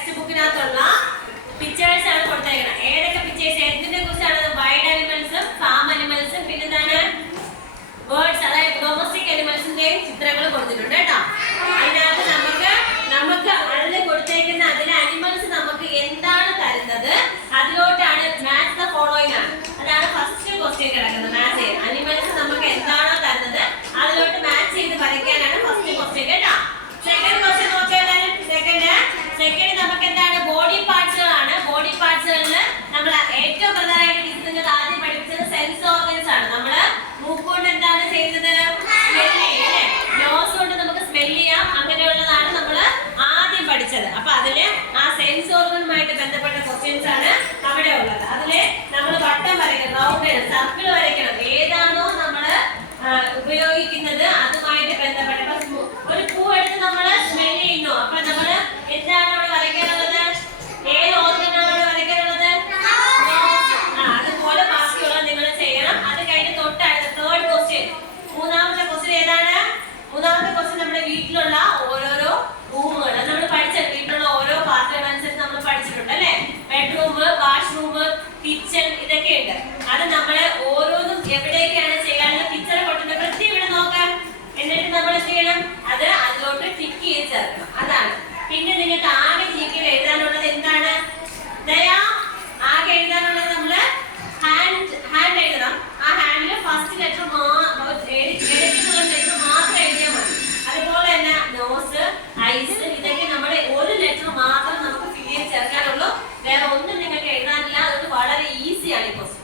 Text ബുക്കിനകത്തുള്ള pictures ആണ് കൊടുത്തേക്കുന്നത്. ഏതൊക്കെ പിക്ചേഴ്സ് എന്തിനെ കുറിച്ചാണ്? വൈൽഡ് അനിമൽസും ഫാം അനിമൽസും പിന്നെ എന്താണ് ബേർഡ്സ്, അതായത് ഡൊമസ്റ്റിക് അനിമൽസിന്റെയും ചിത്രങ്ങൾ കൊടുത്തിട്ടുണ്ട് കേട്ടോ. അതിനകത്ത് നമുക്ക് അതിൽ കൊടുത്തേക്കുന്ന അതിലെ അനിമൽസ് നമുക്ക് എന്താണ് തരുന്നത് അതിലോട്ടാണ് മാച്ച് ദ ഫോളോയിങ് ആണ്. അതാണ് ഫസ്റ്റ് ക്വസ്റ്റ്യൻ കിടക്കുന്നത്. മാച്ച് ചെയ്ത് അനിമൽസ് നമുക്ക് എന്താണോ തരുന്നത് അതിലോട്ട് മാച്ച് ചെയ്ത് വരയ്ക്കാനാണ് ഫസ്റ്റ് ക്വസ്റ്റ്യൻ കേട്ടോ. സെക്കൻഡ് ക്വസ്റ്റ്യൻ നോക്കിയാൽ സെക്കൻഡ് നമുക്ക് എന്താണ് ബോഡി പാർട്സുകളാണ്. ബോഡി പാർട്സുകളിൽ നമ്മൾ ഏറ്റവും പ്രധാനമായിട്ട് ടീച്ചർ ആദ്യം പഠിപ്പിച്ചത് സെൻസ് ഓർഗൻസ് ആണ്. നമ്മള് മൂക്കുകൊണ്ട് എന്താണ് ചെയ്യുന്നത്? സ്മെൽ ചെയ്യും അല്ലെ? നോസ് കൊണ്ട് നമുക്ക് സ്മെൽ ചെയ്യാം. അങ്ങനെയുള്ളതാണ് നമ്മൾ ആദ്യം പഠിച്ചത്. അപ്പൊ അതില് ആ സെൻസ് ഓർഗനുമായിട്ട് ബന്ധപ്പെട്ട ക്വസ്റ്റ്യൻസ് ആണ് അവിടെ ഉള്ളത്. അതില് നമ്മൾ വട്ടം വരയ്ക്കണം, റൗണ്ട് സർക്കിൾ വരയ്ക്കണം. ഏതാണോ നമ്മള് ഉപയോഗിക്കുന്നത് അതുമായിട്ട് ബന്ധപ്പെട്ട ഒരു പൂ എടുത്ത് നമ്മൾ സ്മെൽ ചെയ്യുന്നു. അപ്പൊ നമ്മള് എന്താണ് അവിടെ വരയ്ക്കാനുള്ളത്? ഏത് ഓർഗനാണ് അവിടെ വരയ്ക്കാനുള്ളത്? അതുപോലെ ബാക്കിയുള്ള നിങ്ങൾ ചെയ്യണം. അത് കഴിഞ്ഞ് തൊട്ടടുത്ത തേർഡ് ക്വസ്റ്റ്യൻ, മൂന്നാമത്തെ ക്വസ്റ്റ്യൻ ഏതാണ്? മൂന്നാമത്തെ ക്വസ്റ്റ്യൻ നമ്മുടെ വീട്ടിലുള്ള ഓരോരോ റൂമുകൾ നമ്മൾ പഠിച്ചിട്ടുണ്ട്. വീട്ടിലുള്ള ഓരോ പാർട്ടുകൾ അനുസരിച്ച് നമ്മൾ പഠിച്ചിട്ടുണ്ട് അല്ലെ? ബെഡ്റൂം, വാഷ്റൂം, കിച്ചൺ ഇതൊക്കെ ഉണ്ട്. അത് നമ്മള് ഓരോന്നും എവിടേക്കാണ് ചെയ്യാനുള്ള പിക്ചർ കൊണ്ടിട്ട് കൃത്യം ഇവിടെ നോക്കാം. എന്നിട്ട് നമ്മൾ എന്ത് ചെയ്യണം? അത് അതിലോട്ട് ടിക്ക് ചെയ്ത് ചേർക്കണം. അതാണ്. പിന്നെ നിങ്ങൾക്ക് ആകെ ജികെയിൽ എഴുതാനുള്ളത് എന്താണ്? ആകെ എഴുതാനുള്ളത് നമ്മള് ഹാൻഡ് എഴുതണം. ആ ഹാൻഡില് ഫസ്റ്റ് ലെറ്റർ എടുക്കുന്ന ലെറ്റർ മാത്രം എഴുതിയാൽ മതി. അതുപോലെ തന്നെ നോസ്, ഐസ് ഇതൊക്കെ നമ്മുടെ ഒരു ലെറ്റർ മാത്രം നമുക്ക് ഫില്ല് ചെയ്ത് ചേർക്കാനുള്ളൂ. വേറെ ഒന്നും നിങ്ങൾക്ക് എഴുതാനില്ല. അതുകൊണ്ട് വളരെ ഈസിയാണ് ഈ ക്വസ്റ്റ്യൻ.